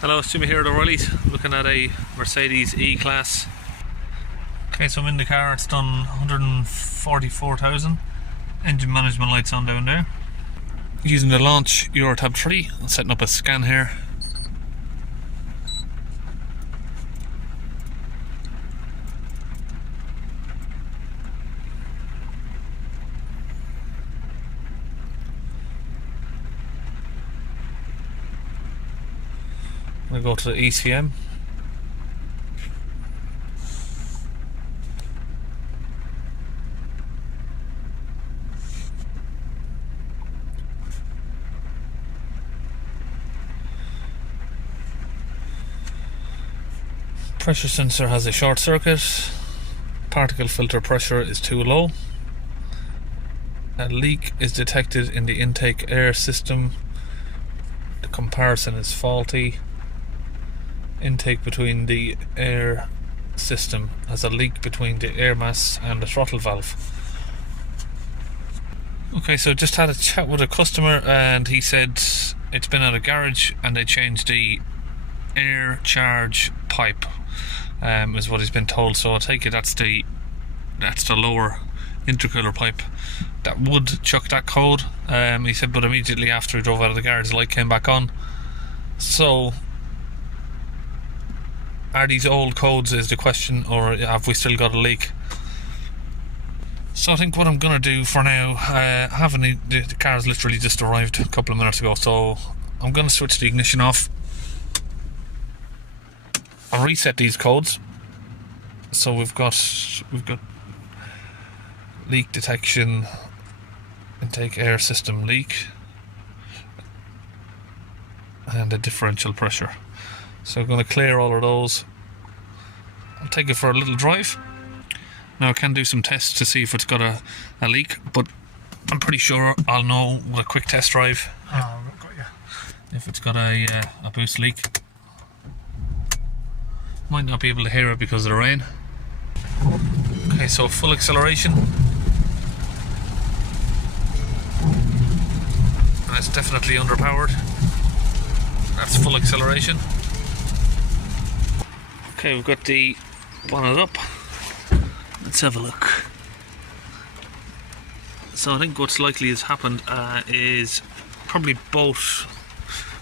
Hello, it's Jimmy here at O'Reilly's, looking at a Mercedes E-Class. Okay, so I'm in the car, it's done 144,000. Engine management lights on down there. Using the launch Euro Tab 3, I'm setting up a scan here. I'm going to go to the ECM. Pressure sensor has a short circuit. Particle filter pressure is too low. A leak is detected in the intake air system. The comparison is faulty. Intake between the air system has a leak between the air mass and the throttle valve. Okay, so just had a chat with a customer and he said it's been at a garage and they changed the air charge pipe, is what he's been told. So I take it that's the lower intercooler pipe that would chuck that code. He said, but immediately after he drove out of the garage, the light came back on. So are these old codes is the question, or have we still got a leak? So I think what I'm going to do for now, the car's literally just arrived a couple of minutes ago, so I'm going to switch the ignition off. I'll reset these codes. So we've got leak detection, intake air system leak, and a differential pressure. So I'm going to clear all of those. I'll take it for a little drive. Now I can do some tests to see if it's got a leak, but I'm pretty sure I'll know with a quick test drive if it's got a boost leak. Might not be able to hear it because of the rain. Okay, so full acceleration. And it's definitely underpowered. That's full acceleration. Okay, we've got the bonnet up. Let's have a look. So I think what's likely has happened is probably both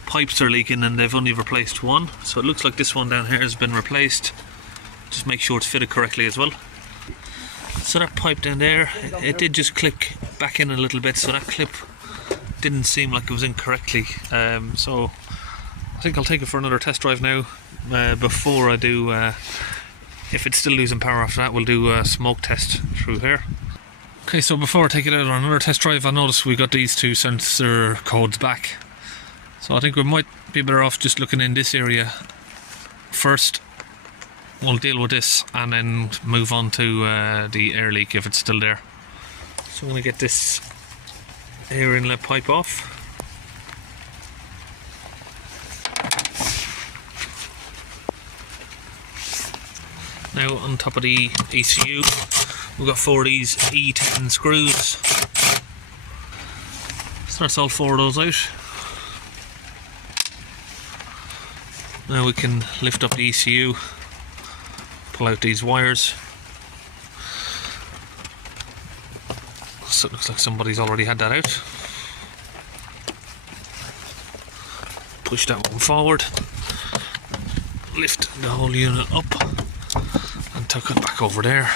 pipes are leaking and they've only replaced one. So it looks like this one down here has been replaced. Just make sure it's fitted correctly as well. So that pipe down there, it did just click back in a little bit, so that clip didn't seem like it was in correctly. So I think I'll take it for another test drive now. Before I do, if it's still losing power after that, we'll do a smoke test through here. Okay, so before I take it out on another test drive, I noticed we got these two sensor codes back. So I think we might be better off just looking in this area first. We'll deal with this and then move on to the air leak if it's still there. So I'm going to get this air inlet pipe off. Now on top of the ECU, we've got 4 of these E10 screws. So that's all 4 of those out. Now we can lift up the ECU, pull out these wires. So it looks like somebody's already had that out. Push that one forward, lift the whole unit up and tuck it back over there.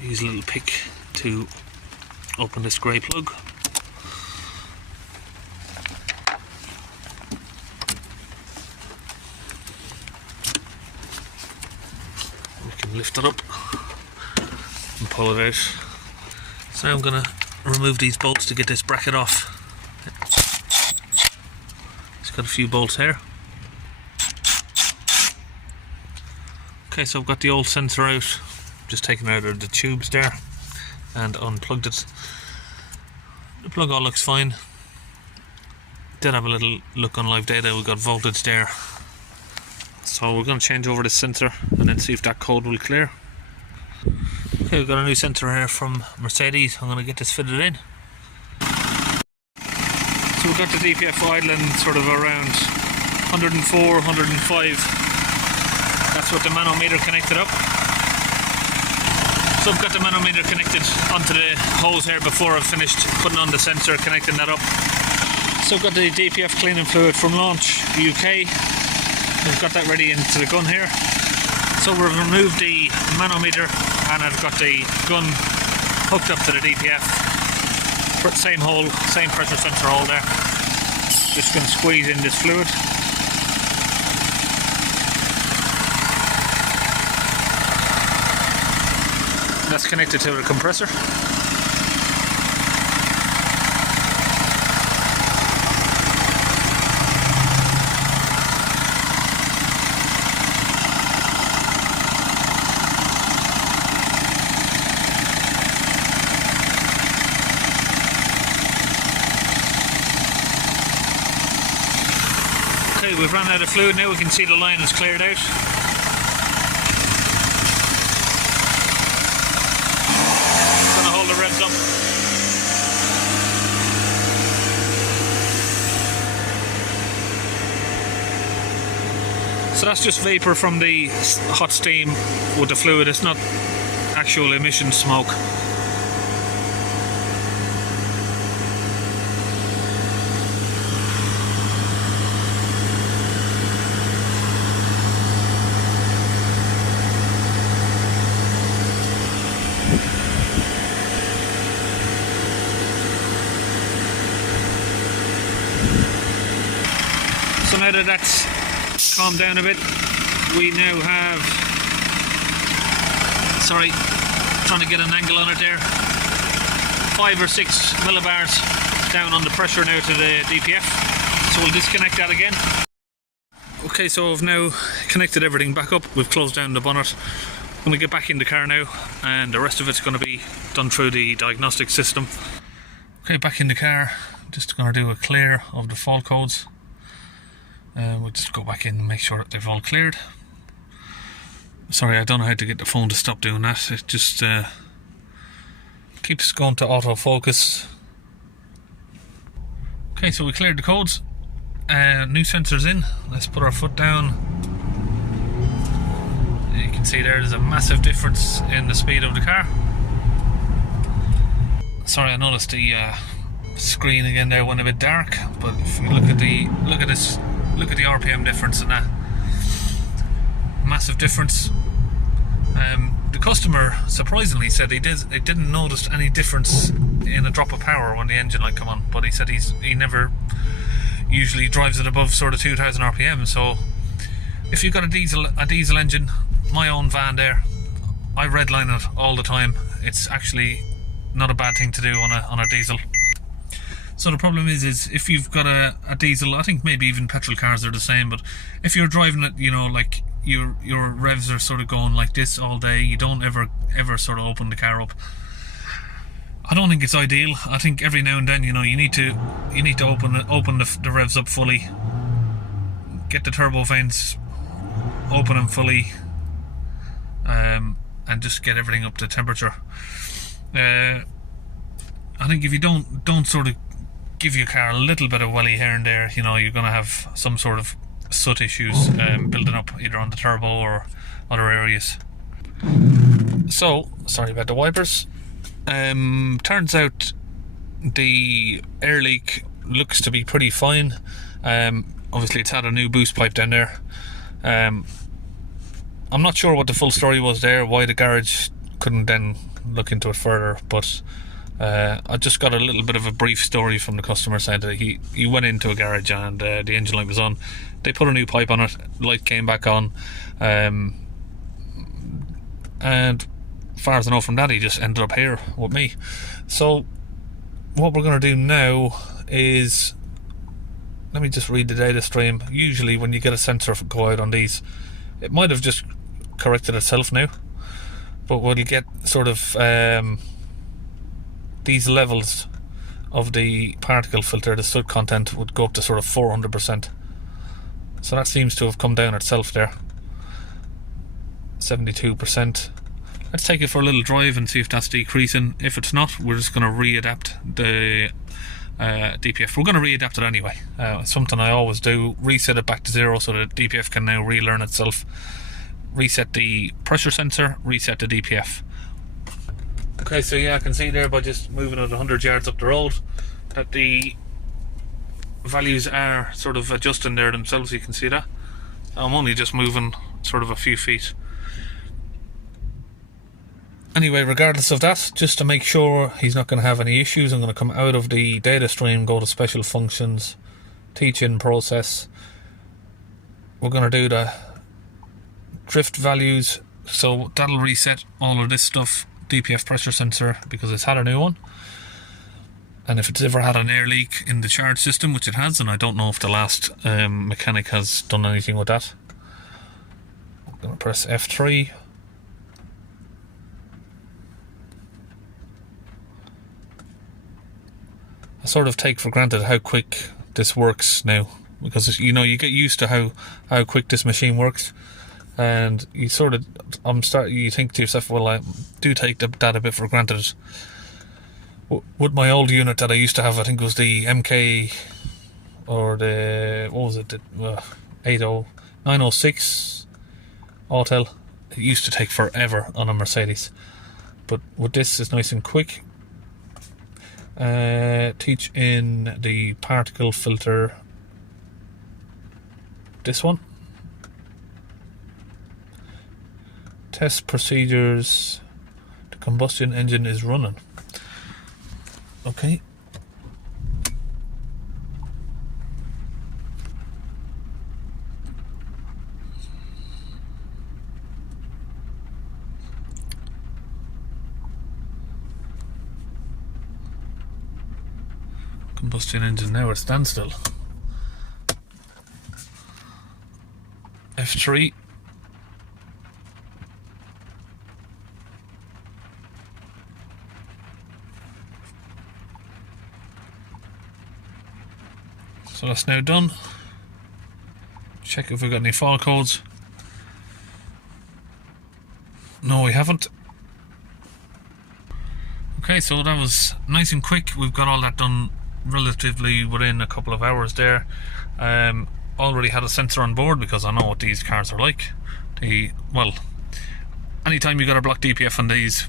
Use a little pick to open this grey plug. We can lift it up and pull it out. So now I'm going to remove these bolts to get this bracket off. It's got a few bolts here. Okay, so I've got the old sensor out, just taken out of the tubes there and unplugged it. The plug all looks fine. Did have a little look on live data, we've got voltage there. So we're going to change over this sensor and then see if that code will clear. Okay, we've got a new sensor here from Mercedes. I'm going to get this fitted in. So we've got the DPF idling sort of around 104, 105. That's what the manometer connected up. So I've got the manometer connected onto the hose here before I've finished putting on the sensor, connecting that up. So I've got the DPF cleaning fluid from Launch UK. We've got that ready into the gun here. So we've removed the manometer and I've got the gun hooked up to the DPF. Same hole, same pressure sensor hole there. Just going to squeeze in this fluid. That's connected to the compressor. Okay, we've run out of fluid now. We can see the line is cleared out. Gonna hold the revs up. So that's just vapor from the hot steam with the fluid. It's not actual emission smoke. So now that that's calmed down a bit, we now have, sorry, trying to get an angle on it there, 5 or 6 millibars down on the pressure now to the DPF. So we'll disconnect that again. Okay, so I've now connected everything back up. We've closed down the bonnet. I'm going to get back in the car now and the rest of it's going to be done through the diagnostic system. Okay, back in the car, just going to do a clear of the fault codes. We'll just go back in and make sure that they've all cleared. Sorry, I don't know how to get the phone to stop doing that. It just keeps going to autofocus. Okay, so we cleared the codes. New sensors in. Let's put our foot down. You can see there's a massive difference in the speed of the car. Sorry, I noticed the screen again there went a bit dark, but if you look at the RPM difference in that, massive difference. The customer surprisingly said he didn't notice any difference in a drop of power when the engine light come on, but he said he never usually drives it above sort of 2000 RPM. So if you've got a diesel engine, my own van there, I redline it all the time. It's actually not a bad thing to do on a diesel. So the problem is if you've got a diesel, I think maybe even petrol cars are the same, but if you're driving it, you know, like your revs are sort of going like this all day, you don't ever sort of open the car up. I don't think it's ideal. I think every now and then, you know, you need to open the revs up fully, get the turbo vents, open them fully, and just get everything up to temperature. I think if you don't sort of give your car a little bit of welly here and there, you know, you're going to have some sort of soot issues building up either on the turbo or other areas. So, sorry about the wipers. Turns out the air leak looks to be pretty fine. Obviously it's had a new boost pipe down there. I'm not sure what the full story was there, why the garage couldn't then look into it further, but I just got a little bit of a brief story from the customer saying that he went into a garage and the engine light was on. They put a new pipe on it, light came back on, and as far as I know from that, he just ended up here with me. So what we're going to do now is, let me just read the data stream. Usually when you get a sensor go out on these, it might have just corrected itself now, but we'll get sort of these levels of the particle filter, the soot content would go up to sort of 400%. So that seems to have come down itself there. 72%. let's take it for a little drive and see if that's decreasing. If it's not, we're just going to readapt the DPF. We're going to readapt it anyway. It's something I always do. Reset it back to 0 so the DPF can now relearn itself. Reset the pressure sensor, reset the DPF. Okay, so yeah, I can see there by just moving it 100 yards up the road that the values are sort of adjusting there themselves. You can see that. I'm only just moving sort of a few feet. Anyway, regardless of that, just to make sure he's not going to have any issues, I'm going to come out of the data stream, go to special functions, teach-in process. We're going to do the drift values, so that'll reset all of this stuff. DPF pressure sensor, because it's had a new one, and if it's ever had an air leak in the charge system, which it has, and I don't know if the last mechanic has done anything with that. I'm going to press F3. I sort of take for granted how quick this works now, because you know, you get used to how quick this machine works, and you sort of you think to yourself, well, I do take that a bit for granted. With my old unit that I used to have, I think it was the MK, or the, what was it, the 906 Autel. It used to take forever on a Mercedes, but with this it's nice and quick. Teach in the particle filter, this one. Test procedures, the combustion engine is running. Okay. Combustion engine now at standstill. F3. So that's now done. Check if we've got any fault codes. No, we haven't. Okay, so that was nice and quick. We've got all that done relatively within a couple of hours there. Already had a sensor on board because I know what these cars are like. Well, anytime you got a block DPF on these,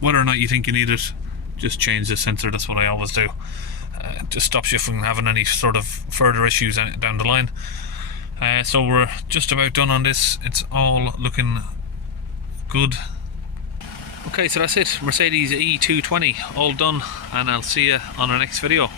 whether or not you think you need it, just change the sensor. That's what I always do. It just stops you from having any sort of further issues down the line. So we're just about done on this. It's all looking good. Okay, so that's it. Mercedes E220 all done, and I'll see you on our next video.